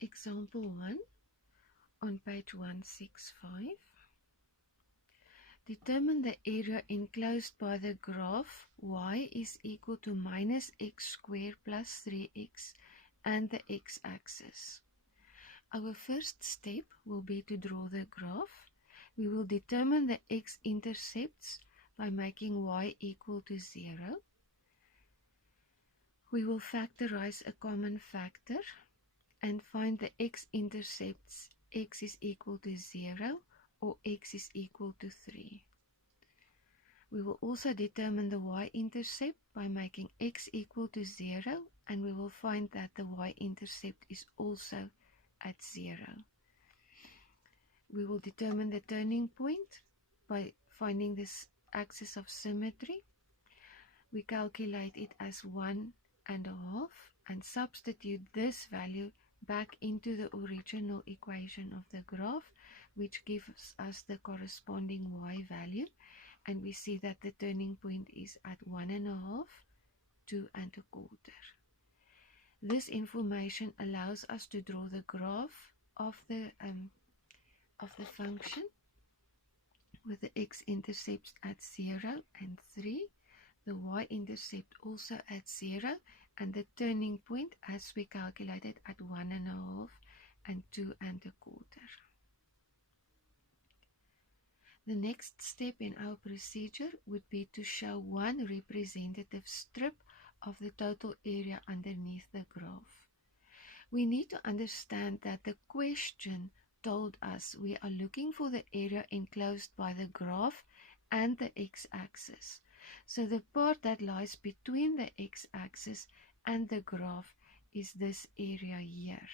Example 1 on page 165. Determine the area enclosed by the graph y is equal to minus x squared plus 3x and the x-axis. Our first step will be to draw the graph. We will determine the x-intercepts by making y equal to 0. We will factorize a common factor and find the x-intercepts. X is equal to 0 or x is equal to 3. We will also determine the y-intercept by making x equal to 0, and we will find that the y-intercept is also at 0. We will determine the turning point by finding this axis of symmetry. We calculate it as 1.5 and substitute this value back into the original equation of the graph, which gives us the corresponding y value, and we see that the turning point is at 1.5, 2.25. This information allows us to draw the graph of the function with the x-intercepts at 0 and 3, the y-intercept also at 0, and the turning point as we calculated at 1.5 and 2.25. The next step in our procedure would be to show one representative strip of the total area underneath the graph. We need to understand that the question told us we are looking for the area enclosed by the graph and the x-axis. So the part that lies between the x-axis and the graph is this area here.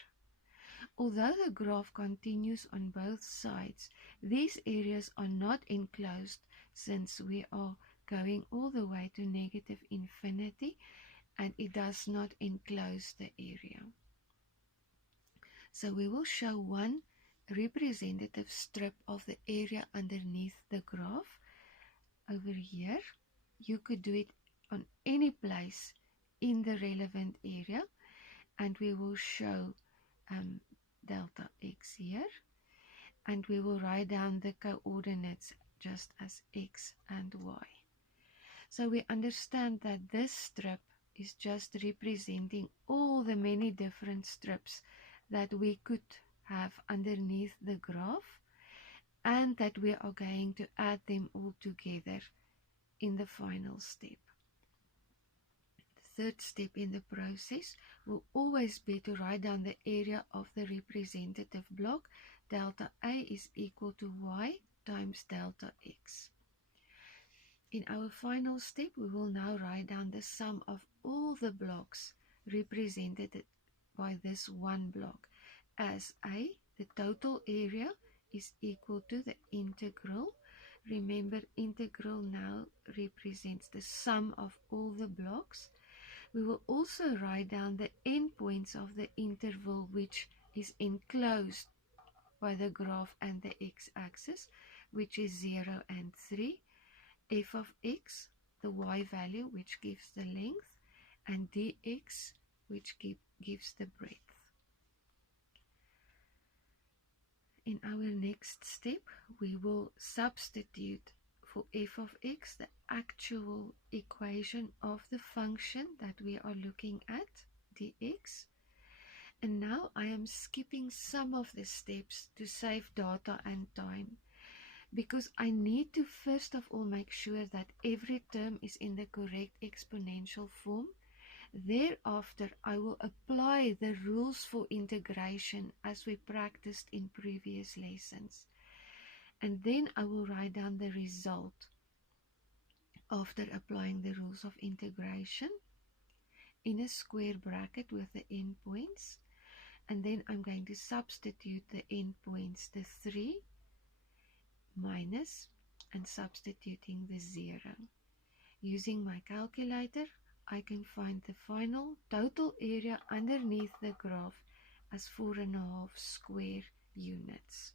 Although the graph continues on both sides, these areas are not enclosed since we are going all the way to negative infinity, and it does not enclose the area. So we will show one representative strip of the area underneath the graph over here. You could do it on any place in the relevant area, and we will show delta x here, and we will write down the coordinates just as x and y. So we understand that this strip is just representing all the many different strips that we could have underneath the graph, and that we are going to add them all together in the final step. The third step in the process will always be to write down the area of the representative block. Delta A is equal to y times delta x. In our final step, we will now write down the sum of all the blocks represented by this one block as A, the total area, is equal to the integral. Remember, integral now represents the sum of all the blocks. We will also write down the endpoints of the interval which is enclosed by the graph and the x-axis, which is 0 and 3. F of x, the y value, which gives the length, and dx, which gives the breadth. In our next step, we will substitute for f of x the actual equation of the function that we are looking at, dx. And now I am skipping some of the steps to save data and time, because I need to first of all make sure that every term is in the correct exponential form. Thereafter, I will apply the rules for integration as we practiced in previous lessons. And then I will write down the result after applying the rules of integration in a square bracket with the endpoints. And then I'm going to substitute the endpoints, the 3 minus, and substituting the 0. Using my calculator, I can find the final total area underneath the graph as 4.5 square units.